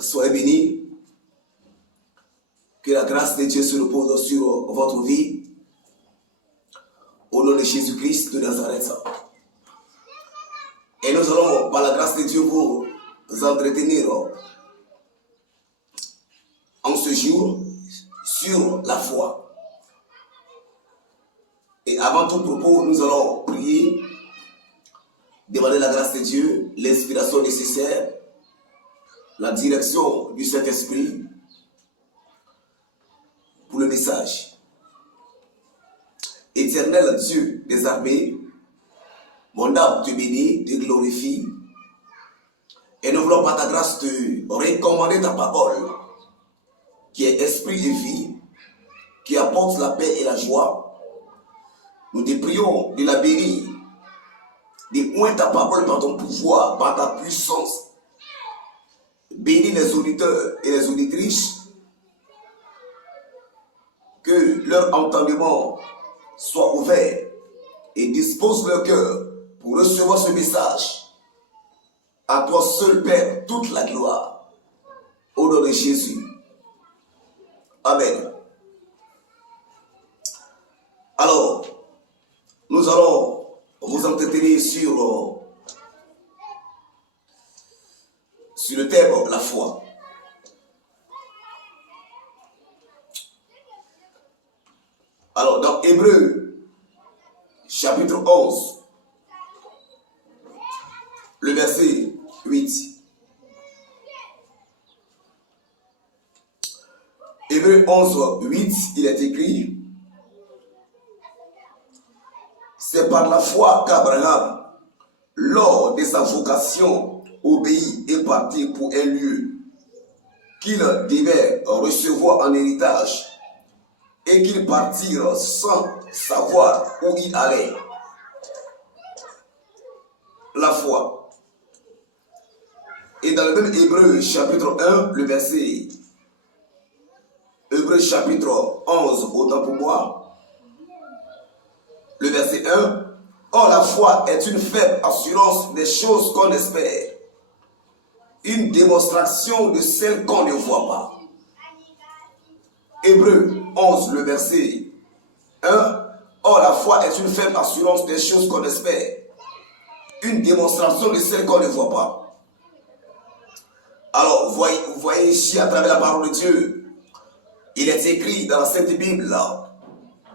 soyez bénis. Que la grâce de Dieu se repose sur votre vie. Au nom de Jésus-Christ de Nazareth. Et nous allons, par la grâce de Dieu, vous entretenir en ce jour sur la foi. Et avant tout propos, nous allons prier, demander la grâce de Dieu, l'inspiration nécessaire, la direction du Saint-Esprit pour le message. Éternel Dieu des armées, mon âme te bénit, te glorifie, et nous voulons par ta grâce te recommander ta parole, qui est esprit et vie, qui apporte la paix et la joie. Nous te prions de la bénir, de oindre ta parole par ton pouvoir, par ta puissance. Bénis les auditeurs et les auditrices, que leur entendement soit ouvert et dispose leur cœur pour recevoir ce message. À toi seul, Père, toute la gloire. Au nom de Jésus. Amen. Alors, nous allons vous entretenir sur le thème la foi. Alors, dans Hébreux, chapitre 11, le verset 8. Hébreux 11, 8, il est écrit: c'est par la foi qu'Abraham, lors de sa vocation, obéit et partit pour un lieu qu'il devait recevoir en héritage, et qu'ils partirent sans savoir où il allait. La foi. Et dans le même Hébreux chapitre 1, le verset, Hébreux chapitre 11, autant pour moi, le verset 1, or la foi est une faible assurance des choses qu'on espère, une démonstration de celles qu'on ne voit pas. Hébreux 11, le verset 1, or la foi est une faible assurance des choses qu'on espère, une démonstration de celles qu'on ne voit pas. Alors, vous voyez ici, à travers la parole de Dieu, il est écrit dans la Sainte Bible là,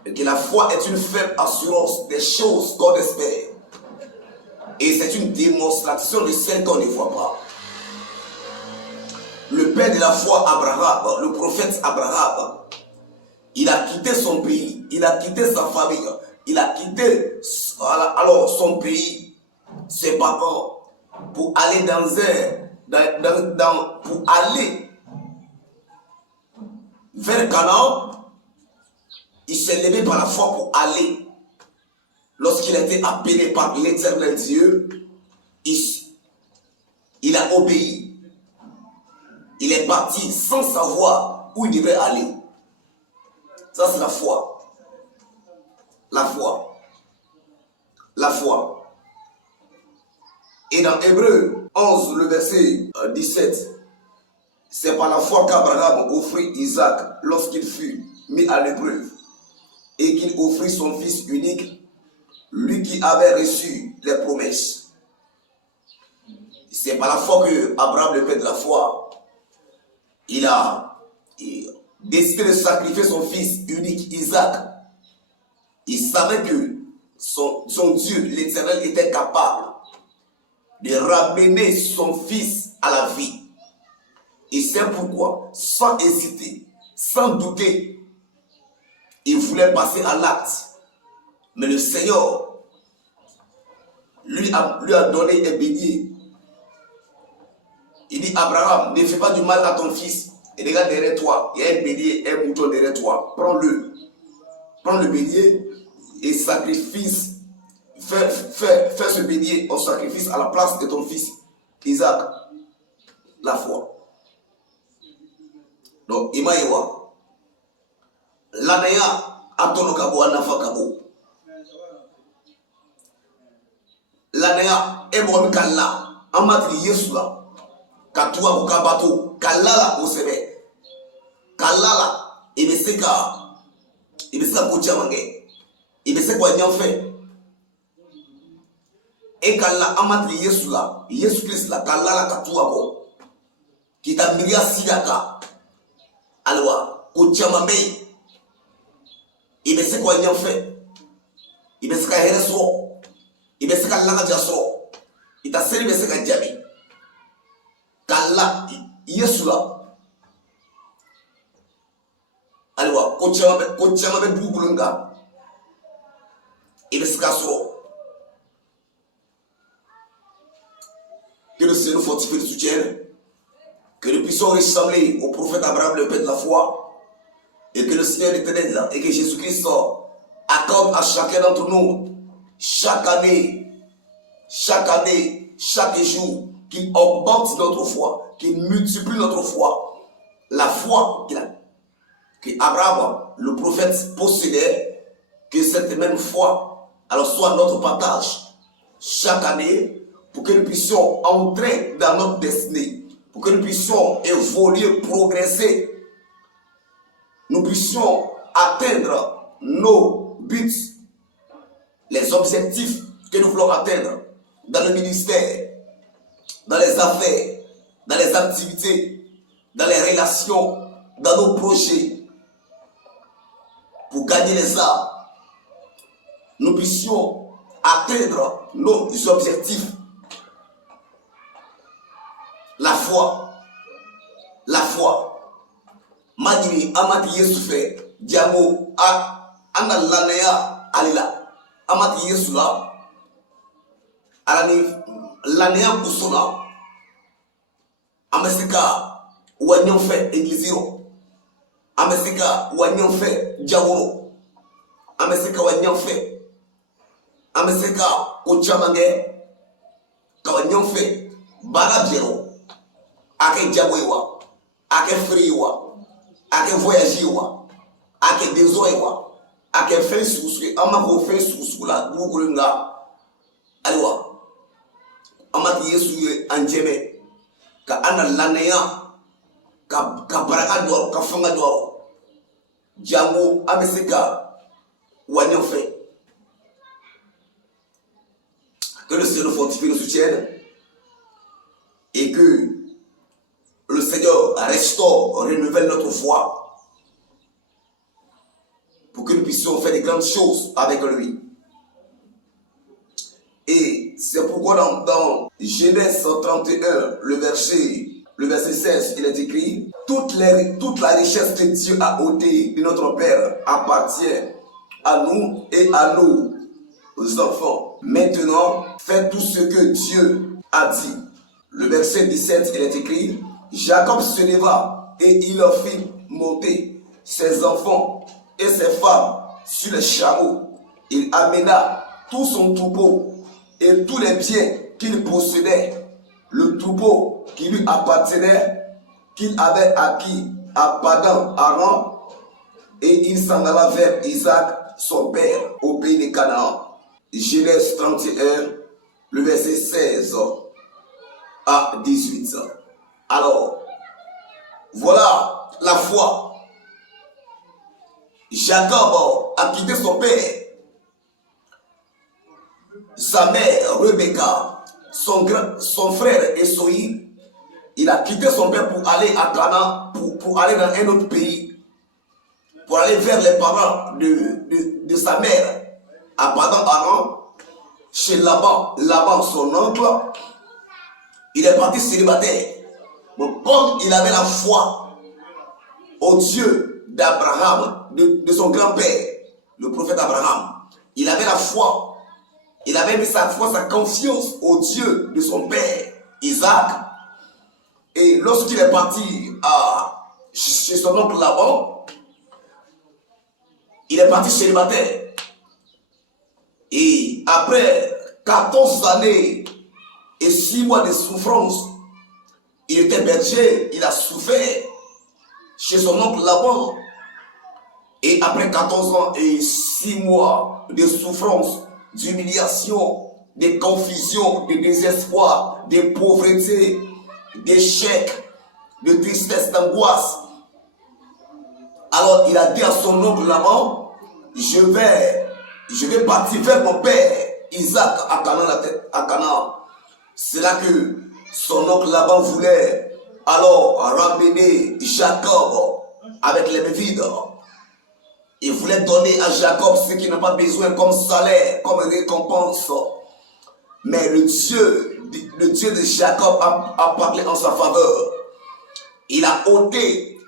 que la foi est une faible assurance des choses qu'on espère. Et c'est une démonstration de celles qu'on ne voit pas. Le père de la foi, Abraham, le prophète Abraham, il a quitté son pays, il a quitté sa famille, il a quitté alors son pays, ses parents, pour aller pour aller vers Canaan. Il s'est levé par la foi pour aller. Lorsqu'il a été appelé par l'Éternel Dieu, il a obéi. Il est parti sans savoir où il devait aller. Ça, c'est la foi. La foi. La foi. Et dans Hébreux 11, le verset 17, c'est par la foi qu'Abraham offrit Isaac lorsqu'il fut mis à l'épreuve, et qu'il offrit son fils unique, lui qui avait reçu les promesses. C'est par la foi que Abraham, le père de la foi, il a décidé de sacrifier son fils unique, Isaac. Il savait que son Dieu, l'Éternel, était capable de ramener son fils à la vie. Et c'est pourquoi, sans hésiter, sans douter, il voulait passer à l'acte. Mais le Seigneur lui a donné un bélier. Il dit: Abraham, ne fais pas du mal à ton fils. Et regarde derrière toi, il y a un bélier, un mouton derrière toi. Prends-le. Prends le bélier et sacrifice. Fais ce bélier en sacrifice à la place de ton fils Isaac. La foi. Donc, Imaïwa. L'anaya atolokabo anafakabo. L'anaya emomikala amatri Yesua. Katua bukabato kalala osebe kalala ibeseka kucha mange ibeseka wanyofe e kala amatri Yesu Christ la kalala katua ko kitamiria sidaka alwa kucha mambe ibeseka wanyofe ibeseka hereso ibeseka langa jaso itaseri ibeseka jami kala Yesu la alwa kocha mabe bugulunga ibeseka so que le Seigneur fortifie le soutienne, que nous puissions ressembler au prophète Abraham, le père de la foi, et que le Seigneur éternel et que Jésus-Christ accorde à chacun d'entre nous chaque année, chaque jour, qu'il augmente notre foi, qu'il multiplie notre foi, la foi que Abraham, le prophète, possédait, que cette même foi alors soit notre partage chaque année, pour que nous puissions entrer dans notre destinée, pour que nous puissions évoluer, progresser, nous puissions atteindre nos buts, les objectifs que nous voulons atteindre dans le ministère, dans les affaires, dans les activités, dans les relations, dans nos projets, pour gagner les âmes, nous puissions atteindre nos objectifs. La foi. Madini amati Yesu fe diamo ana lanea alila amati Yesu la alani lanea kusona amesika wanyon fe egliziro amesika wanyon fe jaworo amesika wanyon fe amesika uchamange kawanyon fe barabjero ake jaboiwa ake friwa ake voyagiwa ake dezoiwa ake fesusu amako fesusu la bugulinga aliwa amati Yesu ye anjeme ka ana laneya ka baraka doro ka fanga doro jango amesika wanyofe. Que le Seigneur fortifie nous soutienne et que le Seigneur restaure, renouvelle notre foi pour que nous puissions faire des grandes choses avec lui. Et c'est pourquoi dans Genèse 31, le verset 16, il est écrit: toute la richesse que Dieu a ôtée de notre Père appartient à nous et à nos enfants. Maintenant, faites tout ce que Dieu a dit. Le verset 17, il est écrit: Jacob se leva et il leur fit monter ses enfants et ses femmes sur les chameaux. Il amena tout son troupeau et tous les biens qu'il possédait, le troupeau qui lui appartenait, qu'il avait acquis à Padan Aram, et il s'en alla vers Isaac, son père, au pays de Canaan. Genèse 31, le verset 16 à 18. Alors, voilà la foi. Jacob a quitté son père, sa mère Rebecca, son frère Esaü. Il a quitté son père pour aller à Canaan, pour aller dans un autre pays, pour aller vers les parents de sa mère, à Padan Aram, chez Laban, son oncle. Il est parti célibataire. Mais comme il avait la foi au Dieu d'Abraham, de son grand-père, le prophète Abraham, il avait la foi. Il avait mis sa foi, sa confiance au Dieu de son père, Isaac. Et lorsqu'il est parti chez son oncle Laban, il est parti célibataire. Et après 14 années et 6 mois de souffrance, il était berger, il a souffert chez son oncle Laban. Et après 14 ans et 6 mois de souffrance, d'humiliation, de confusion, de désespoir, de pauvreté, d'échec, de tristesse, d'angoisse. Alors il a dit à son oncle Laban, je vais partir vers mon père Isaac à Canaan. C'est là que son oncle Laban voulait alors ramener Jacob avec les vides. Il voulait donner à Jacob ce qu'il n'a pas besoin comme salaire, comme récompense. Mais le Dieu de Jacob a parlé en sa faveur. Il a ôté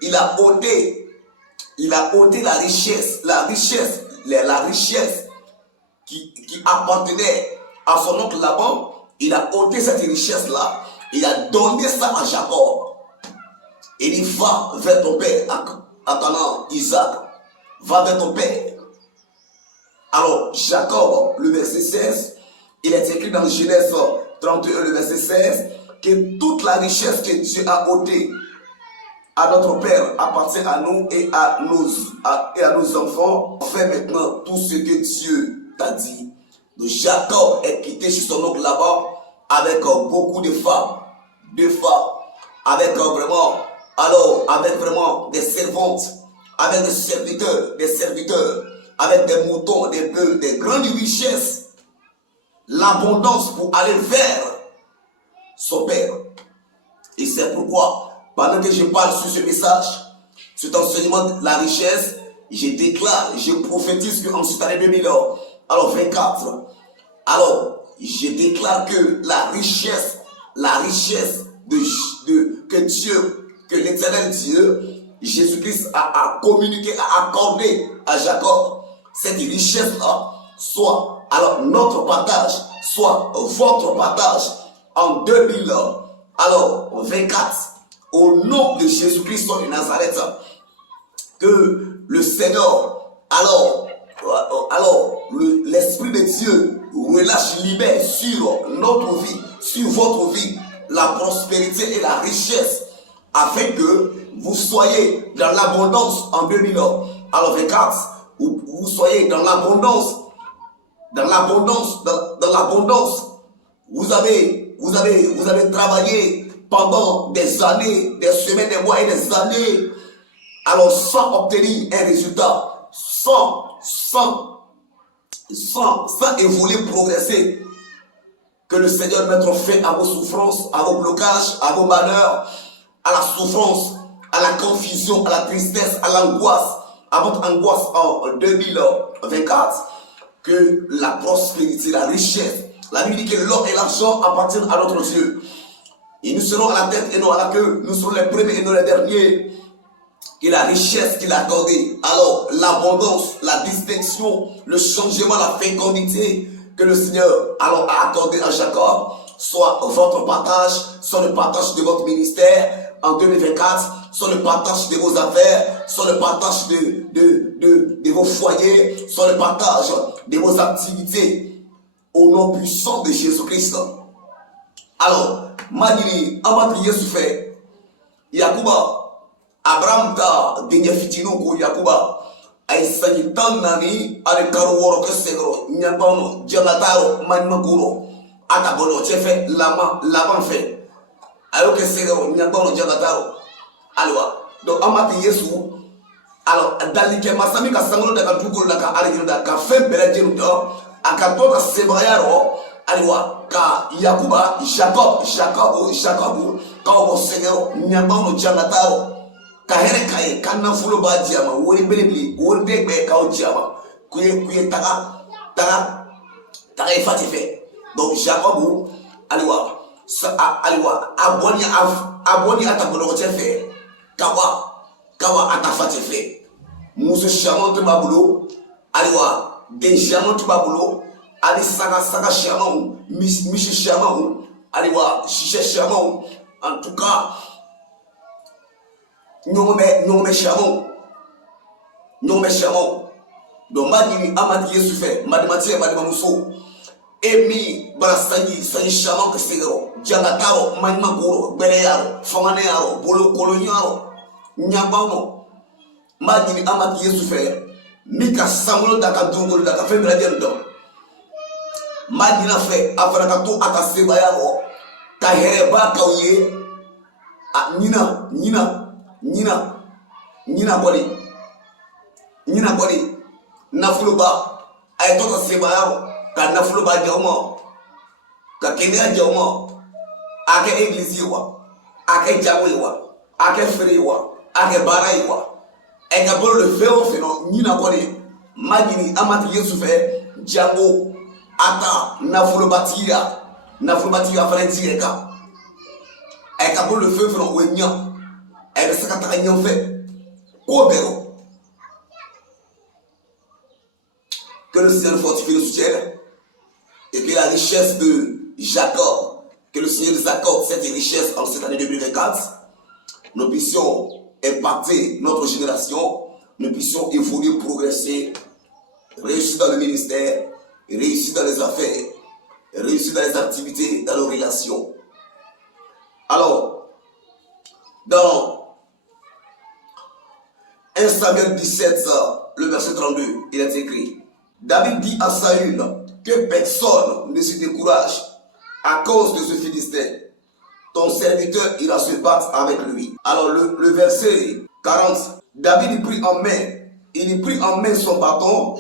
la richesse qui appartenait à son oncle Laban. Il a ôté cette richesse-là. Il a donné ça à Jacob. Il dit, va vers ton père à Canaan, Isaac. Va vers ton père. Alors, Jacob, le verset 16, il est écrit dans Genèse 31, le verset 16, que toute la richesse que Dieu a ôtée à notre Père appartient à nous et à nos enfants. Fais maintenant tout ce que Dieu t'a dit. Donc Jacob est quitté chez son oncle là-bas avec beaucoup de femmes, avec vraiment des servantes, avec des serviteurs, avec des moutons, des bœufs, des grandes richesses, l'abondance pour aller vers son Père. Et c'est pourquoi, pendant que je parle sur ce message, cet enseignement de la richesse, je déclare, je prophétise qu'en cette année 2024, alors je déclare que la richesse que l'Éternel Dieu, Jésus-Christ a communiqué, a accordé à Jacob, cette richesse-là, soit alors notre partage, soit votre partage en 2024, au nom de Jésus-Christ de Nazareth, que le Seigneur, alors l'Esprit de Dieu relâche, libère sur notre vie, sur votre vie, la prospérité et la richesse, afin que vous soyez dans l'abondance en 2024, vous soyez dans l'abondance, vous avez travaillé pendant des années, des semaines, des mois et des années, alors sans obtenir un résultat, sans évoluer, progresser, que le Seigneur mette fin à vos souffrances, à vos blocages, à vos malheurs, à la souffrance, à la confusion, à la tristesse, à l'angoisse, à votre angoisse en 2024, que la prospérité, la richesse, la Bible dit que l'or et l'argent appartiennent à notre Dieu. Et nous serons à la tête et non à la queue, nous serons les premiers et non les derniers. Et la richesse qu'il a accordée, alors l'abondance, la distinction, le changement, la fécondité que le Seigneur alors a accordé à Jacob, soit votre partage, soit le partage de votre ministère en 2024, soit le partage de vos affaires, soit le partage de vos foyers, soit le partage de vos activités, au nom puissant de Jésus-Christ. Alors, Madiri, Amatri Yesufe, Yakuba, Abraham ta dinya fitino ko Yakuba, ay sani tan nani ale karo woro ke segro nyabano jalataro manmaguro ata bono chefe lama fe ayo ke segro nyabano jalataro alwa do amati Yesu alors dalike masami ka sangolo daga dugolo daga aligiro daga fe bele jenu do akato ka sebayaro alwa ka Yakuba Jacob ka o segro nyabano jalataro kahere kaye kana fulo ba diama wori belebli wori degbe ka o diama kuye taga ifatife donc Jacob aliwa aboni atabono tefe kawa atafatife muso chamon to babulo aliwa den chamon to babulo ali saga chamon michi chamon aliwa shisha chamon en tout cas nyome chamon donc madini amadi Yesu fait madimati madimamuso emi barasangi sangi chamon que segero jangataro manimagoro beleyaro famaneyaro bolo kolonyaro nyabamo madini amadi Yesu fait mika samolo daka dungolo daka fembra dendo madina fait afara ka to ata sebayaro ka hereba kauye Nina kwani nafolo ba ay to ka seba yawo ka nafolo ba jawmo ka kenya jawmo ake église wa ake jawe wa ake free wa ake barai wa e ka bolo le feo feno nina kwani magini amati yesu fe jango ata nafolo batia frenti eka e ka bolo le feo feno wenya e be sakata ka nyon fe ko bero. Que le Seigneur fortifie le soutienne et que la richesse de Jacob, que le Seigneur nous accorde cette richesse en cette année 2024, nous puissions impacter notre génération, nous puissions évoluer, progresser, réussir dans le ministère, réussir dans les affaires, réussir dans les activités, dans nos relations. Alors, dans 1 Samuel 17, le verset 32, il est écrit: David dit à Saül que personne ne se décourage à cause de ce Philistin. Ton serviteur ira se battre avec lui. Alors le verset 40, David prit en main son bâton,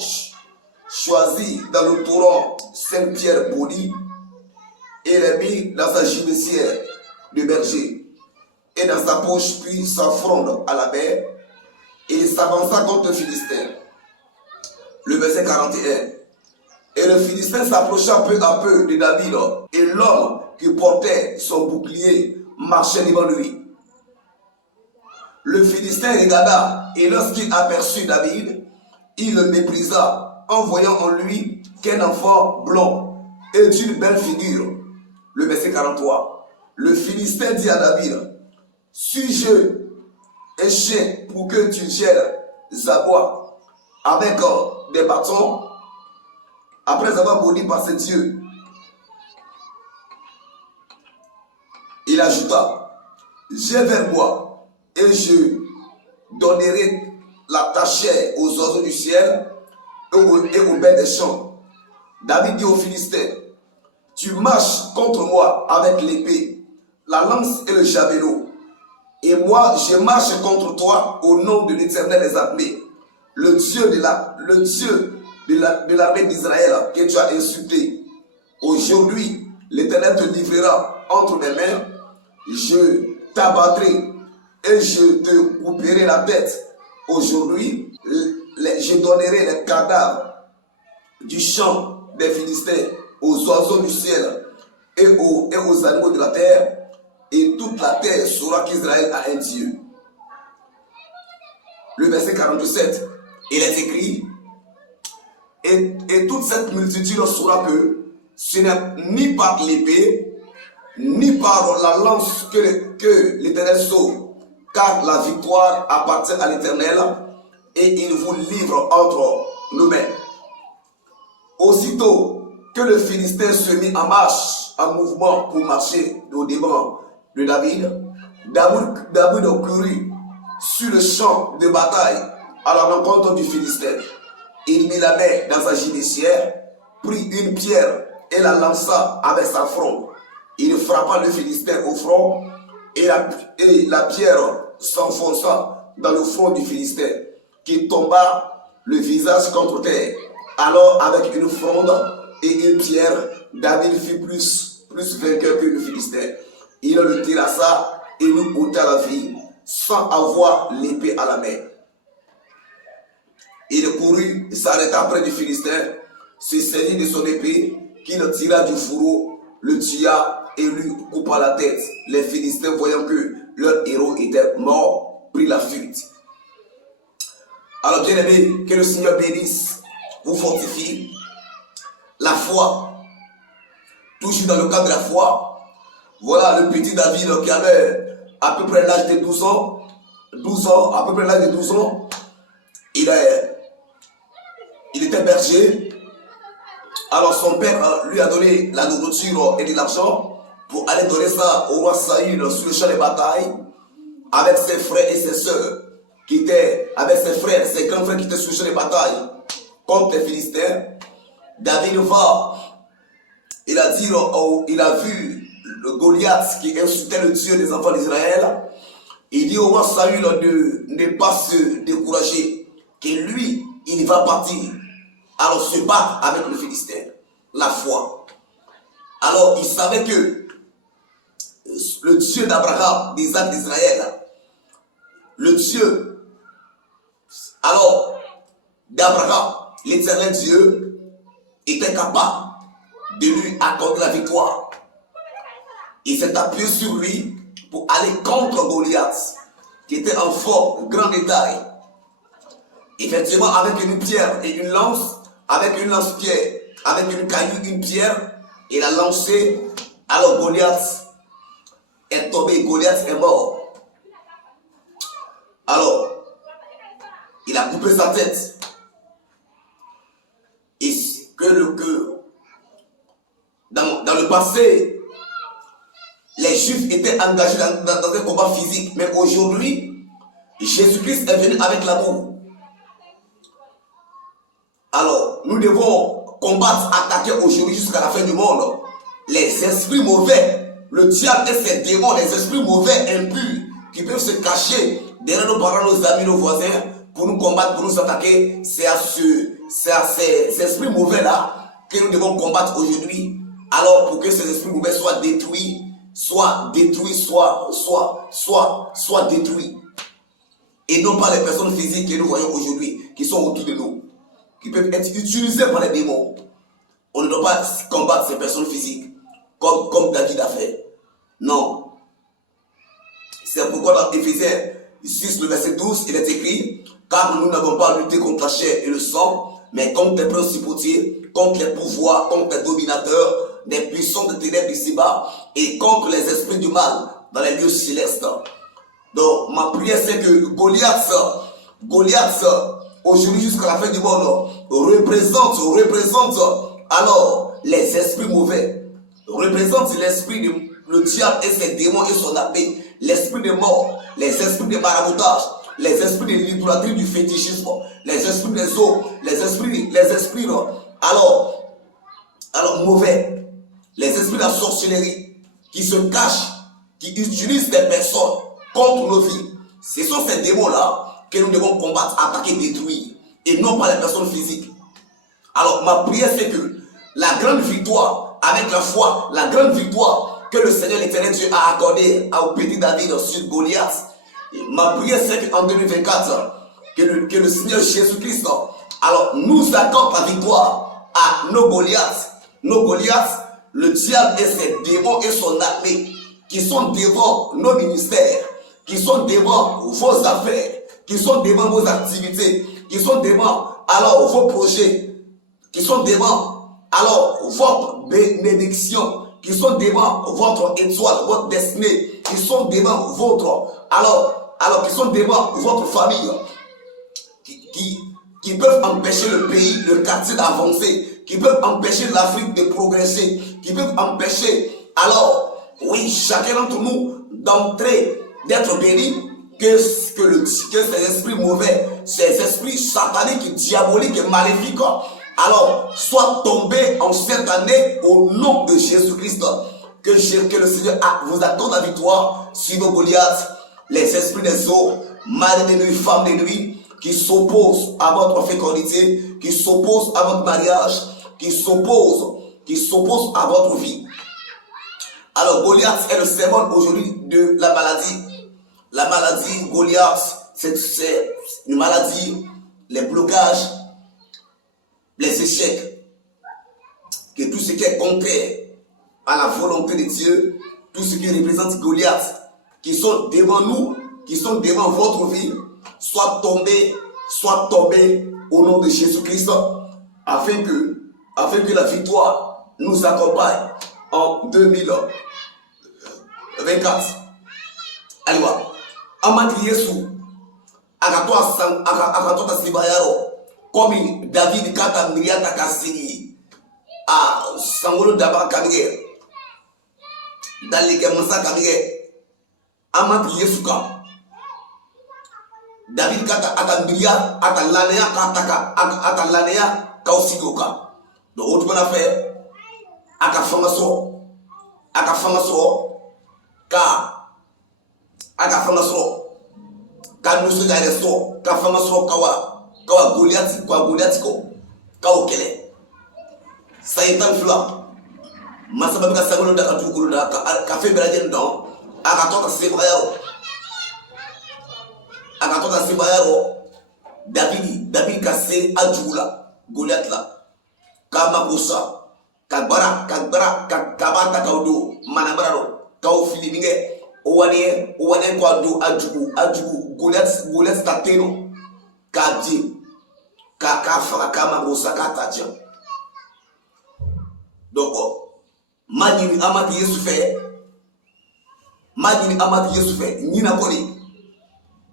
choisi dans le torrent 5 pierres polies, et les mit dans sa gibecière de berger, et dans sa poche, puis sa fronde à la mer, et il s'avança contre le Philistin. Le verset 41. Et le Philistin s'approcha peu à peu de David, et l'homme qui portait son bouclier marchait devant lui. Le Philistin regarda, et lorsqu'il aperçut David, il le méprisa, en voyant en lui qu'un enfant blond et d'une belle figure. Le verset 43. Le Philistin dit à David: suis-je un chien pour que tu gèles à bois avec des bâtons? Après avoir maudit par ses dieux, il ajouta: j'ai vers moi et je donnerai ta chair aux oiseaux du ciel et aux bêtes des champs. David dit aux Philistins: tu marches contre moi avec l'épée, la lance et le javelot, et moi je marche contre toi au nom de l'Éternel des armées, le Dieu de l'armée d'Israël que tu as insulté. Aujourd'hui, l'Éternel te livrera entre mes mains, je t'abattrai et je te couperai la tête. Aujourd'hui, je donnerai les cadavres du champ des Philistins aux oiseaux du ciel et aux animaux de la terre, et toute la terre saura qu'Israël a un Dieu. Le verset 47, il est écrit: et toute cette multitude saura que ce n'est ni par l'épée, ni par la lance que l'Éternel sauve, car la victoire appartient à l'Éternel, et il vous livre entre nos mains. Aussitôt que le Philistin se mit en marche, en mouvement pour marcher au devant de David, David courut sur le champ de bataille à la rencontre du Philistin. Il mit la main dans sa gibecière, prit une pierre et la lança avec sa fronde. Il frappa le Philistin au front, et la pierre s'enfonça dans le front du Philistin, qui tomba le visage contre terre. Alors, avec une fronde et une pierre, David fut plus vainqueur que le Philistin. Il le terrassa et lui ôta la vie, sans avoir l'épée à la main. Il courut, s'arrêta près du Philistin, se saisit de son épée, qu'il tira du fourreau, le tua et lui coupa la tête. Les Philistins, voyant que leur héros était mort, prirent la fuite. Alors, bien aimé, que le Seigneur bénisse, vous fortifie. La foi, toujours dans le cadre de la foi. Voilà le petit David qui avait à peu près l'âge de 12 ans, à peu près l'âge de 12 ans, il était berger. Alors son père lui a donné la nourriture et de l'argent pour aller donner ça au roi Saül sur le champ de bataille, avec ses frères et ses sœurs qui étaient, avec ses frères, ses grands frères qui étaient sur le champ de bataille contre les Philistins. David va, il a vu le Goliath qui insultait le Dieu des enfants d'Israël, il dit au roi Saül de ne pas se décourager, que lui, il va partir, alors se battre avec le Philistin. La foi. Alors, il savait que le Dieu d'Abraham, d'Isaac, d'Israël, le Dieu, alors, d'Abraham, l'éternel Dieu, était capable de lui accorder la victoire. Il s'est appuyé sur lui pour aller contre Goliath, qui était en fort, grand détail. Effectivement, avec une pierre et une lance, avec une lance-pierre, avec une caillou, une pierre, il a lancé. Alors Goliath est tombé, Goliath est mort. Alors, il a coupé sa tête. Et dans le passé, les Juifs étaient engagés dans un combat physique. Mais aujourd'hui, Jésus-Christ est venu avec l'amour. Alors, nous devons combattre, attaquer aujourd'hui jusqu'à la fin du monde les esprits mauvais, le diable et ses démons, les esprits mauvais, impurs, qui peuvent se cacher derrière nos parents, nos amis, nos voisins, pour nous combattre, pour nous attaquer. C'est à ces esprits mauvais-là que nous devons combattre aujourd'hui. Alors, pour que ces esprits mauvais soient détruits, soit détruits. Et non pas les personnes physiques que nous voyons aujourd'hui, qui sont autour de nous, qui peuvent être utilisées par les démons. On ne doit pas combattre ces personnes physiques, comme David a fait. Non. C'est pourquoi dans Éphésiens 6, le verset 12, il est écrit, car nous n'avons pas lutté contre la chair et le sang, mais contre les principautés, contre les pouvoirs, contre les dominateurs, des puissants de ténèbres ici-bas, et contre les esprits du mal dans les lieux célestes. Donc, ma prière, c'est que Goliath, aujourd'hui jusqu'à la fin du monde, représente alors les esprits mauvais, représente l'esprit le diable et ses démons et son armée, l'esprit de mort, les esprits de maraboutage, les esprits de l'idolâtrie, du fétichisme, les esprits des eaux, les esprits alors mauvais, les esprits de la sorcellerie qui se cachent, qui utilisent des personnes contre nos vies. Ce sont ces démons-là que nous devons combattre, attaquer, détruire, et non pas les personnes physiques. Alors ma prière, c'est que la grande victoire, avec la foi, la grande victoire que le Seigneur l'Éternel Dieu a accordée au petit David sur Goliath, ma prière, c'est qu'en 2024, que le Seigneur Jésus-Christ alors nous accorde la victoire à nos Goliaths, le diable et ses démons et son armée qui sont devant nos ministères, qui sont devant vos affaires, qui sont devant vos activités, qui sont devant alors vos projets, qui sont devant alors votre bénédiction, qui sont devant votre étoile, votre destinée, qui sont devant votre alors qui sont devant votre famille, qui peuvent empêcher le pays, le quartier d'avancer, qui peuvent empêcher l'Afrique de progresser, qui peuvent empêcher alors, oui, chacun d'entre nous d'entrer, d'être béni, que ces esprits mauvais, ces esprits sataniques, diaboliques et maléfiques, alors, soient tombés en cette année au nom de Jésus-Christ. Que le Seigneur vous accorde la victoire sur nos Goliaths, les esprits des eaux, mari de nuit, femme de nuit, qui s'opposent à votre fécondité, qui s'opposent à votre mariage, qui s'opposent à votre vie. Alors, Goliath est le symbole aujourd'hui de la maladie. La maladie, Goliath, c'est une maladie, les blocages, les échecs, que tout ce qui est contraire à la volonté de Dieu, tout ce qui représente Goliath, qui sont devant nous, qui sont devant votre vie, soit tombés au nom de Jésus-Christ, afin que la victoire nous accompagne en 2024. Allez voir. Amati Yesu, akatoa sibayaro, comme David kata miriata kasiri, sangolo daba kamige, dalike musa kamige, amati Yesu ka. David kata atambiria atalanea atalanéa kausigoka. Donc autre qu'on a fait akafanga so aka fanga sɔrɔ aka fanga sɔrɔ ka nusɔndiya yɛrɛ sɔrɔ ka fanga sɔrɔ kawa Goliath kɔ kaw kɛlɛ sayi 12 masaba bɛ ka sankolo da ka dugukolo da ka fɛn bɛɛ lajɛlen dɔn a ka tɔ ka sebagaya rɔ David ka se a jugu la Goliath la k'a mago sa ka b'a ta k'aw don manabara rɔ k'aw fili min kɛ o wani k'a don a jugu Goliath ta ten nɔ k'a bin k'a faga k'a mago sa k'a ta tiɲɛ donc ma ɲini Amadu Yesu fɛ ɲina kɔni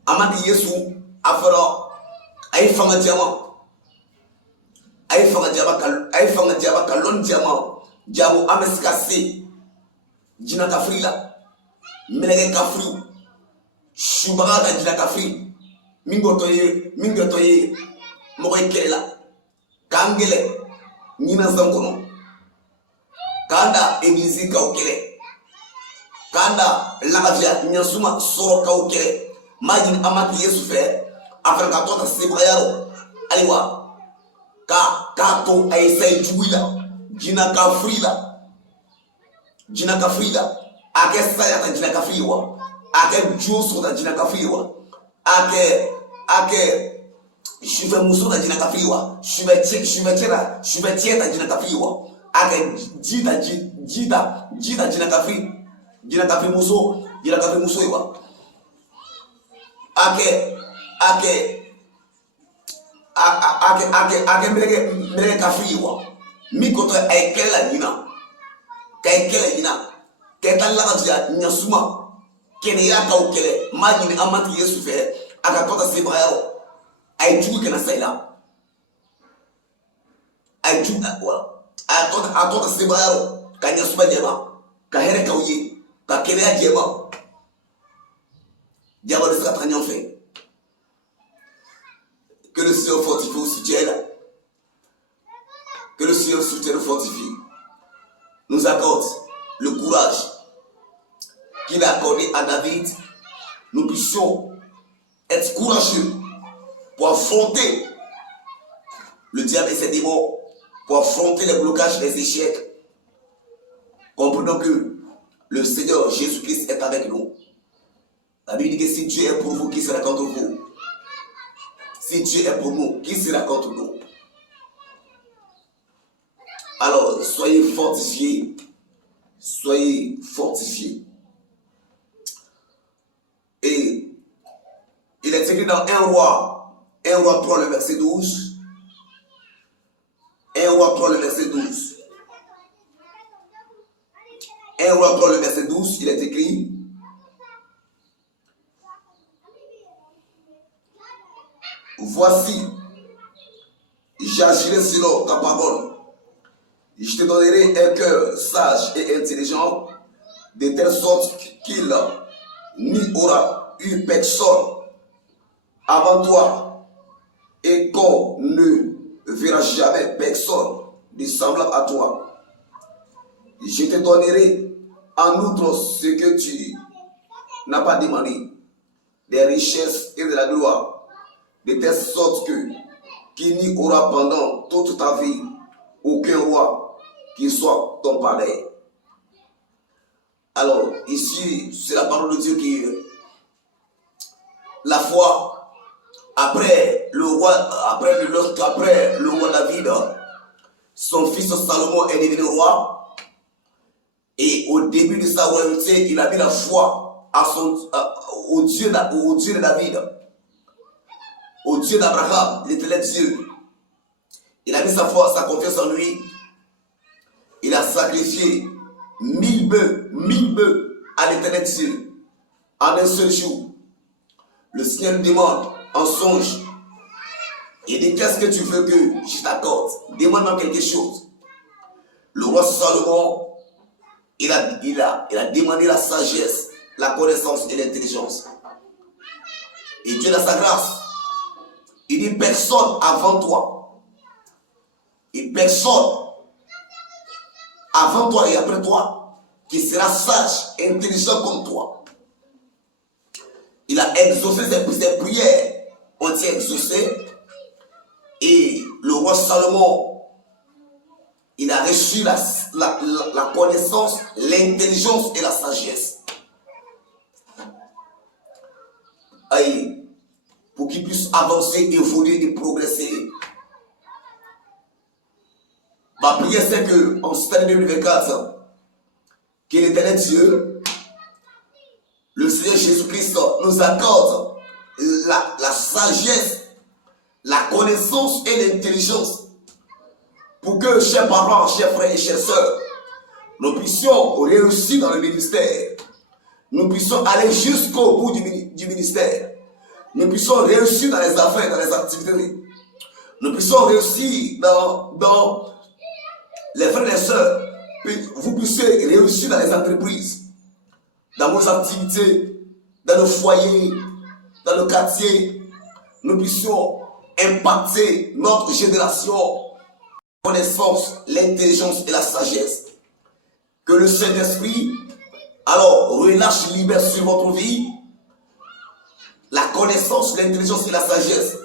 Amadu Yesu a fɔra a ye fanga jama ka lɔnni jama jago an bɛ se ka se jinɛ kafiri la mɛnɛkɛ kafiri subaga ka jinɛ kafiri min kɛtɔ ye mɔgɔ ye kɛlɛ la k'an gɛlɛ ɲinazan kɔnɔ k'an da egilizi kaw kɛlɛ k'an da lafiya ɲasuma sɔrɔ kaw kɛlɛ maa ɲini Amadu Yesu fɛ a fana ka tɔ ka sebagaya rɔ ayiwa k'a to a ye sayi jugu la jinɛ kafiri la a kɛ saya ta jinɛ kafiri ye wa a kɛ jo sɔgɔta jinɛ kafiri ye wa a kɛ sufɛ muso ta jinɛ kafiri ye wa sufɛ cɛ ta jinɛ kafiri ye wa a kɛ ji ta jinɛ kafiri muso ye wa a kɛ mɛlɛkɛ kafiri ye wa min kɔtɔ a ye kɛlɛ la ɲina k'a ta lagatiya ɲasuma kɛnɛya kaw kɛlɛ maa ɲini Amadu Yesu fɛ a ka tɔ ka sebagaya rɔ a ye jugu kana sayi la a tɔ ka sebagaya rɔ ka ɲasuma jɛma ka hɛrɛ k'aw ye ka kɛnɛya jɛma jama bɛ se ka taga ɲɔgɔn fɛ. Que le Seigneur fortifie ou soutienne. Que le Seigneur soutienne et fortifie. Nous accorde le courage qu'il a accordé à David. Nous puissions être courageux pour affronter le diable et ses démons, pour affronter les blocages, les échecs. Comprenons que le Seigneur Jésus-Christ est avec nous. La Bible dit que si Dieu est pour vous, qui sera contre vous? Si Dieu est pour nous, qui sera contre nous? Alors, soyez fortifiés. Soyez fortifiés. Et il est écrit dans 1 roi 3, le verset 12. 1 roi 3, le verset 12. 1 roi 3, le verset 12, il est écrit: voici, j'agirai selon ta parole. Je te donnerai un cœur sage et intelligent, de telle sorte qu'il n'y aura eu personne avant toi, et qu'on ne verra jamais personne de semblable à toi. Je te donnerai en outre ce que tu n'as pas demandé, des richesses et de la gloire, de telle sorte qu'il n'y aura pendant toute ta vie aucun roi qui soit ton pareil. Alors, ici, c'est la parole de Dieu qui, la foi, après le roi David, son fils Salomon est devenu roi. Et au début de sa royauté, il a mis la foi au Dieu de David, au Dieu d'Abraham, l'éternel Dieu. Il a mis sa foi, sa confiance en lui. Il a sacrifié 1000 bœufs à l'éternel Dieu en un seul jour. Le Seigneur lui demande en songe. Il dit: qu'est-ce que tu veux que je t'accorde? Demande-moi quelque chose. Le roi Salomon, il a demandé la sagesse, la connaissance et l'intelligence. Et Dieu, dans sa grâce, il dit: personne avant toi. Et personne avant toi et après toi qui sera sage et intelligent comme toi. Il a exaucé ses prières, ont été exaucées. Et le roi Salomon, il a reçu la connaissance, l'intelligence et la sagesse. Et pour qu'il puisse avancer, évoluer et progresser. Ma prière, c'est que en cette année 2024, que l'Éternel Dieu, le Seigneur Jésus-Christ, nous accorde la sagesse, la connaissance et l'intelligence pour que, chers parents, chers frères et chers sœurs, nous puissions réussir dans le ministère. Nous puissions aller jusqu'au bout du ministère. Nous puissions réussir dans les affaires, dans les activités. Nous puissions réussir dans les frères et les sœurs. Vous puissiez réussir dans les entreprises, dans vos activités, dans nos foyers, dans le quartier. Nous puissions impacter notre génération, la connaissance, l'intelligence et la sagesse. Que le Saint-Esprit, alors, relâche, libère sur votre vie la connaissance, l'intelligence et la sagesse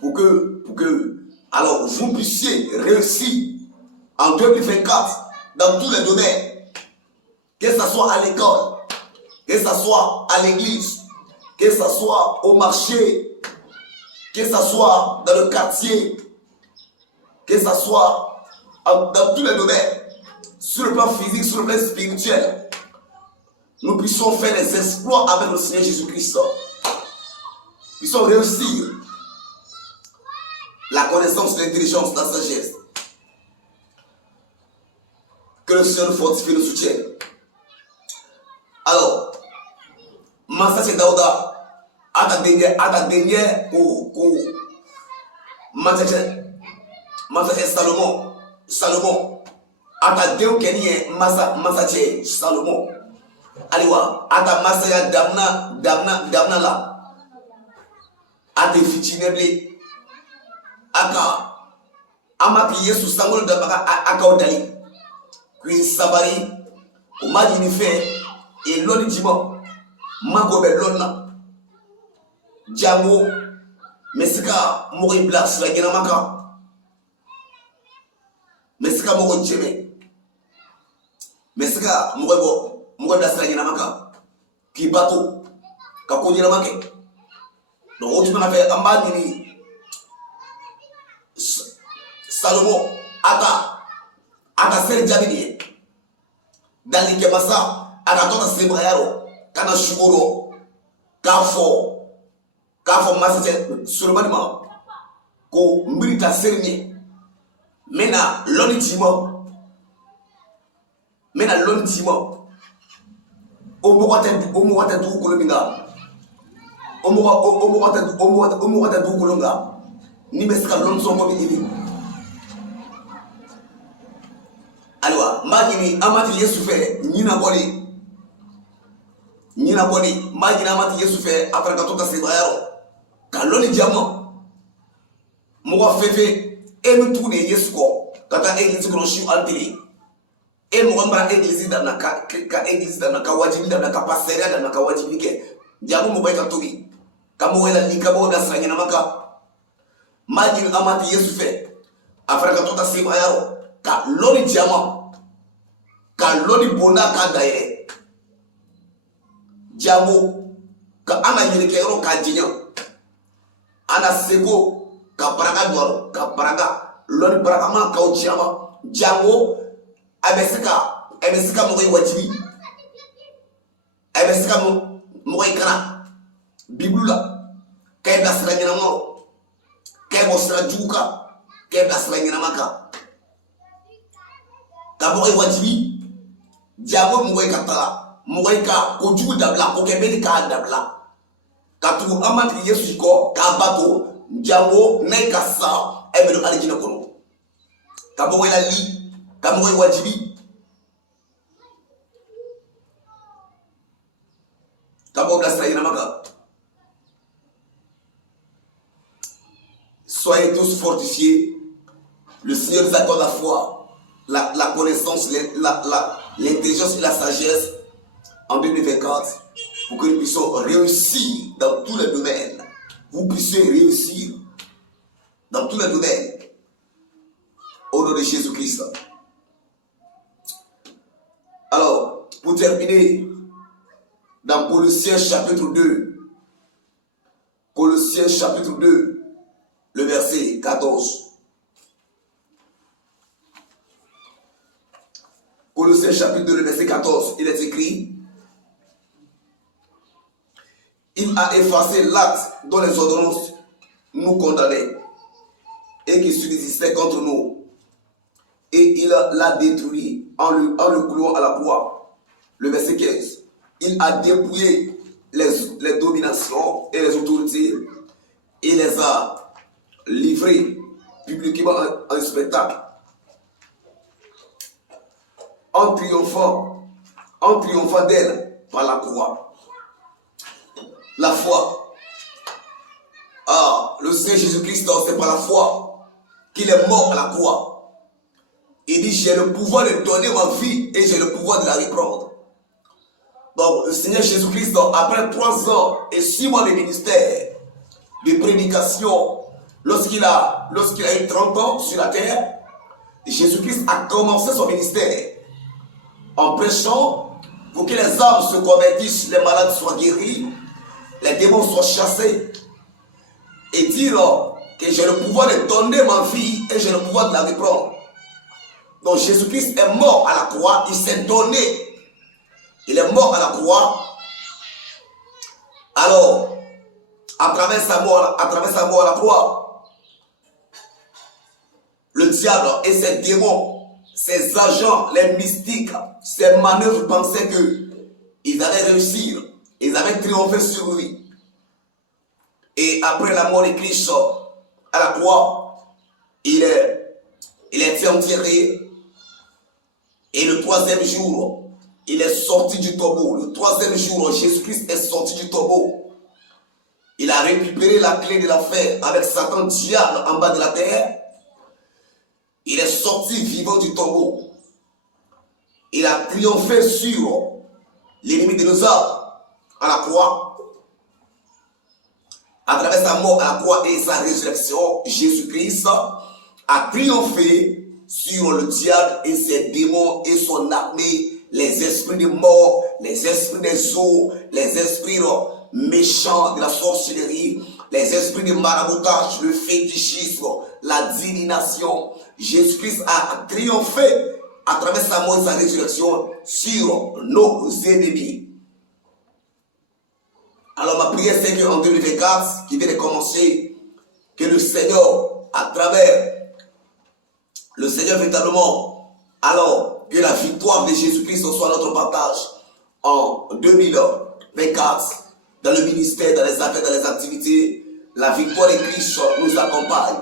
pour que alors, vous puissiez réussir en 2024 dans tous les domaines, que ce soit à l'école, que ce soit à l'église, que ce soit au marché, que ce soit dans le quartier, que ce soit dans tous les domaines, sur le plan physique, sur le plan spirituel, nous puissions faire des exploits avec le Seigneur Jésus-Christ. Puissions réussir la connaissance, l'intelligence, la sagesse. Que le Seigneur nous fortifie, nous soutienne. Alors, Massa c'est Daouda, à ta dernière ou Massa c'est Salomon, à ta dernière Massa c'est Salomon. Aliwa, à ta Massa ya damna la. Ate fitineble aka amaki Yesu sangolo da baka aka odali kui sabari o maji ni fe e loni jimo mago be lonna jango mesika mogi blacks la gina maka mesika mogo jeme mesika mogo blacks la gina maka ki bato ka ko gina make. Donc, autrement, on a fait un mal Salomon, ata seri jabini dans les kemasa, ata tota sebrayaro, kana shugoro, kafo masete seulement ko mbirita serni mena loni timo o mo wata du ko binga omo wata du kolonga ni beska lon so mo bi alwa magini amati Yesu fe nyina boni magini amati Yesu fe après ka tota se bayaro ka loni diamant mo wa fefe e mi tourne Yesu ko kata église ko shi altiri e mo ngamba église dana ka église dana ka wajibi dana ka passeria dana ka wajibi ke jamu mo bay ka tobi kama wela likabo da sanyana maka majin amati Yesu fe afraka tota siba yaro ka loni jama ka loni bona ka daire jamu ka ana yirike yoro ka jinya ana sego ka braga dwaro ka braga loni braga ma ka ojama jamu abesika mo wajibi abesika mo kana Bibula, kay dasra nyina ngoro, kay bosra juka, kay dasra nyina maka. Kabo wajibi, jabo mwoy katala, mwoy ka ko jugu dabla, ko kebeli ka dabla. Katu amati Yesu ko ka bato, jabo nay kasa, ebedo alijina kono. Kabo wala li, kabo wajibi. Kabo dasra nyina maka. Soyez tous fortifiés. Le Seigneur nous accorde la foi, la connaissance, l'intelligence et la sagesse en 2024 pour que nous puissions réussir dans tous les domaines. Vous puissiez réussir dans tous les domaines. Au nom de Jésus-Christ. Alors, pour terminer, dans Colossiens chapitre 2, Colossiens chapitre 2, le verset 14. Colossiens chapitre 2, le verset 14, il est écrit: il a effacé l'acte dont les ordonnances nous condamnaient et qui subsistait contre nous. Et il l'a détruit en le clouant à la croix. Le verset 15. Il a dépouillé les dominations et les autorités et les a livrés publiquement en spectacle. En triomphant d'elle par la croix. La foi. Ah, le Seigneur Jésus-Christ, c'est par la foi qu'il est mort à la croix. Il dit: j'ai le pouvoir de donner ma vie et j'ai le pouvoir de la reprendre. Donc, le Seigneur Jésus-Christ, après 3 ans et 6 mois de ministère, de prédication, lorsqu'il a eu 30 ans sur la terre, Jésus-Christ a commencé son ministère en prêchant pour que les âmes se convertissent, les malades soient guéris, les démons soient chassés, et dire que j'ai le pouvoir de donner ma vie et j'ai le pouvoir de la reprendre. Donc Jésus-Christ est mort à la croix, il s'est donné. Il est mort à la croix. Alors, à travers sa mort à la croix, le diable et ses démons, ses agents, les mystiques, ses manœuvres pensaient qu'ils allaient réussir, ils allaient triompher sur lui. Et après la mort de Christ à la croix, il est enterré. Et le 3e jour, il est sorti du tombeau. Le 3e jour, Jésus-Christ est sorti du tombeau. Il a récupéré la clé de l'enfer avec Satan, diable, en bas de la terre. Il est sorti vivant du tombeau. Il a triomphé sur l'ennemi de nos âmes à la croix. À travers sa mort à la croix et sa résurrection, Jésus-Christ a triomphé sur le diable et ses démons et son armée, les esprits de mort, les esprits des eaux, les esprits méchants de la sorcellerie, les esprits de maraboutage, le fétichisme, la divination. Jésus-Christ a triomphé à travers sa mort et sa résurrection sur nos ennemis. Alors ma prière, c'est qu'en 2024, qui vient de commencer, que le Seigneur, à travers le Seigneur véritablement, alors que la victoire de Jésus-Christ soit notre partage en 2024, dans le ministère, dans les affaires, dans les activités. La victoire de Christ nous accompagne.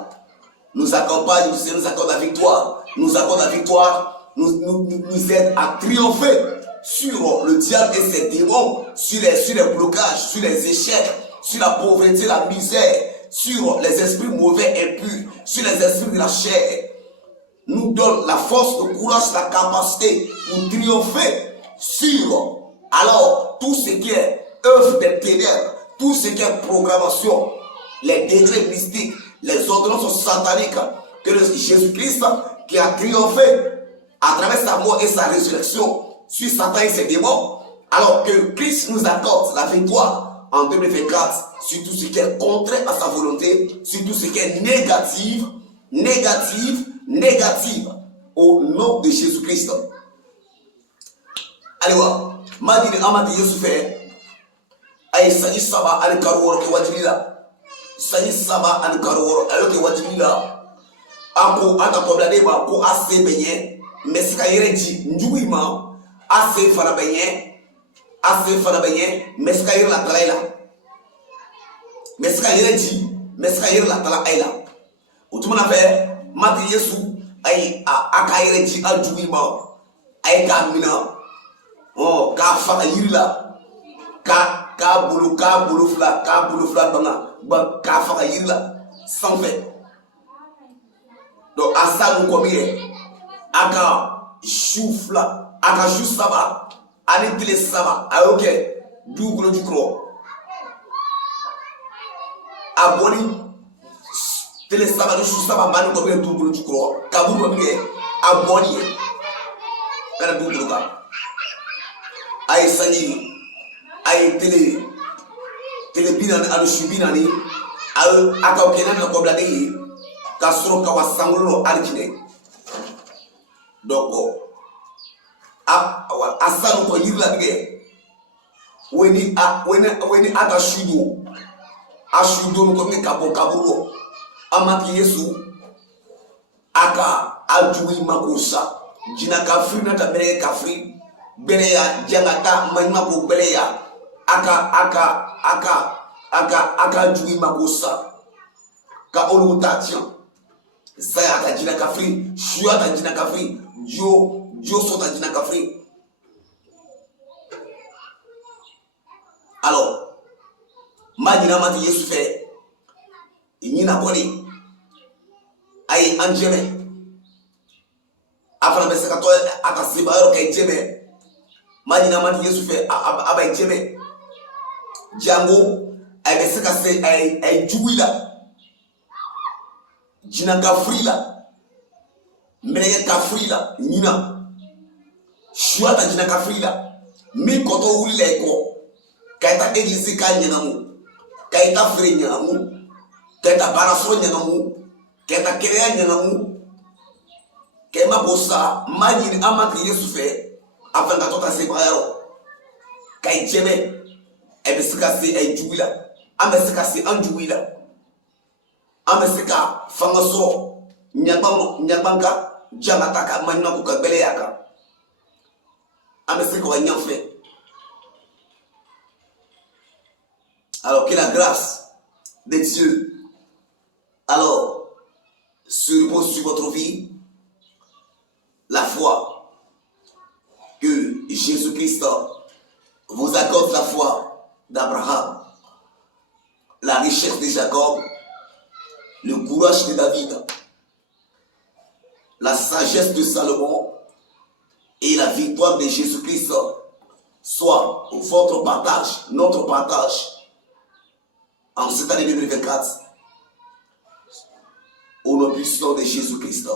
Nous accompagne, le Seigneur nous accorde la victoire. Nous accorde la victoire, nous aide à triompher sur le diable et ses démons, sur les blocages, sur les échecs, sur la pauvreté, la misère, sur les esprits mauvais impurs, sur les esprits de la chair. Nous donne la force, le courage, la capacité pour triompher sur alors tout ce qui est œuvre des ténèbres, tout ce qui est programmation, les degrés mystiques, les ordonnances sataniques que le Jésus-Christ qui a triomphé à travers sa mort et sa résurrection sur Satan et ses démons, alors que Christ nous accorde la victoire en 2024 sur tout ce qui est contraire à sa volonté, sur tout ce qui est négatif, au nom de Jésus-Christ. Allez voir, Madine Amati Youssoufé, Aïe Sani Saba Al Karour Kwadjila, Sani Saba Al Karour Al Kwadjila, Ako Ata Pobladeba, Ko Ase Benye, Mesika Yereji, Njouima, Ase Fanabenye, Mesika Yer la Talaila, Mesika Yereji, Mesika Yer la Talaila. Outumana fait, Mati Yesu, Aïe Akayereji Al Njouima, Aïe Kamina, Oh, ka faka yirila ka bulu fla banga ba ka faka yirila sans fait. Donc asa nous comire aka choufla aka ju saba ani tile saba a y'o kɛ dugukolo jukɔrɔ a bɔli tile saba ni su saba maa ni dɔ bɛ kɛ dugukolo jukɔrɔ kaburu dɔ bɛ kɛ a bɔli ye kana dugukolo kan a ye sanji a ye tile 40 ani su 40 a ka kɛ n'a ka kɔbiladen ye ka sɔrɔ ka wa sankolo hali jinɛ donc a sanu kɔ yiri la tigɛ wɛni a ka su don a su don kɔmi ka bɔ kaburu kɔ a ma k'i Yesu a ka a jugu ma k'o sa jina ka firi na ta bɛrɛ ka firi bɛrɛ ya jangata maɲuma ko bɛrɛ ya a ka jugu ma k'o sa ka olu ta tiɲɛ saya ta jina ka firi suya ta jina ka firi jo so ta jina ka firi. Alors ma jina ma ti Yesu fɛ ɲina kɔni a ye an jɛmɛ a fana bɛ se ka tɔ a ka sebayɔrɔ kɛ jɛmɛ ma ɲina ma ti Yesu fɛ a bɛ jɛmɛ jango a bɛ se ka se a ye jugu la jina ka firi la mɛnɛkɛ ka firi la ɲina suya ta jina ka firi la min kɔtɔ wulila i kɔ ka i ta egilizi ka ɲɛnamu ka i ta feere ɲɛnamu ka i ta baaraso ɲɛnamu ka i ta kɛnɛya ɲɛnamu ka i ma k'o sa ma ɲini an ma k'i Yesu fɛ a fana ka tɔ ta sebayɔrɔ ka i jɛmɛ a bɛ se ka se a ye jugu la an bɛ se ka se an jugu la an bɛ se ka fanga sɔrɔ ɲagban kan jangata kan maɲuma ko ka gbɛlɛya kan an bɛ se ka wa ɲɛfɛ. Alors que la grâce de Dieu alors se repose sur votre vie, la foi que Jésus-Christ vous accorde, la foi d'Abraham, la richesse de Jacob, le courage de David, la sagesse de Salomon et la victoire de Jésus-Christ soit votre partage, notre partage en cette année 2024 au nom puissant de Jésus-Christ.